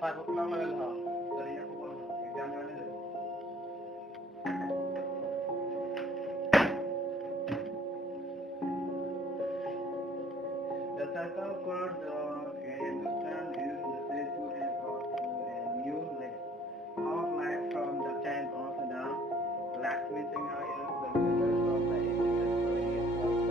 5 o'clock level ha. Tadinya pukul exam mana tu? The circle cord Hindustan is the said to have brought to a new of life from the time of the Lakshmi Singha is the winners of the 18th century. It was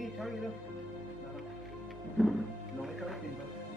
ini cari itu. Long itu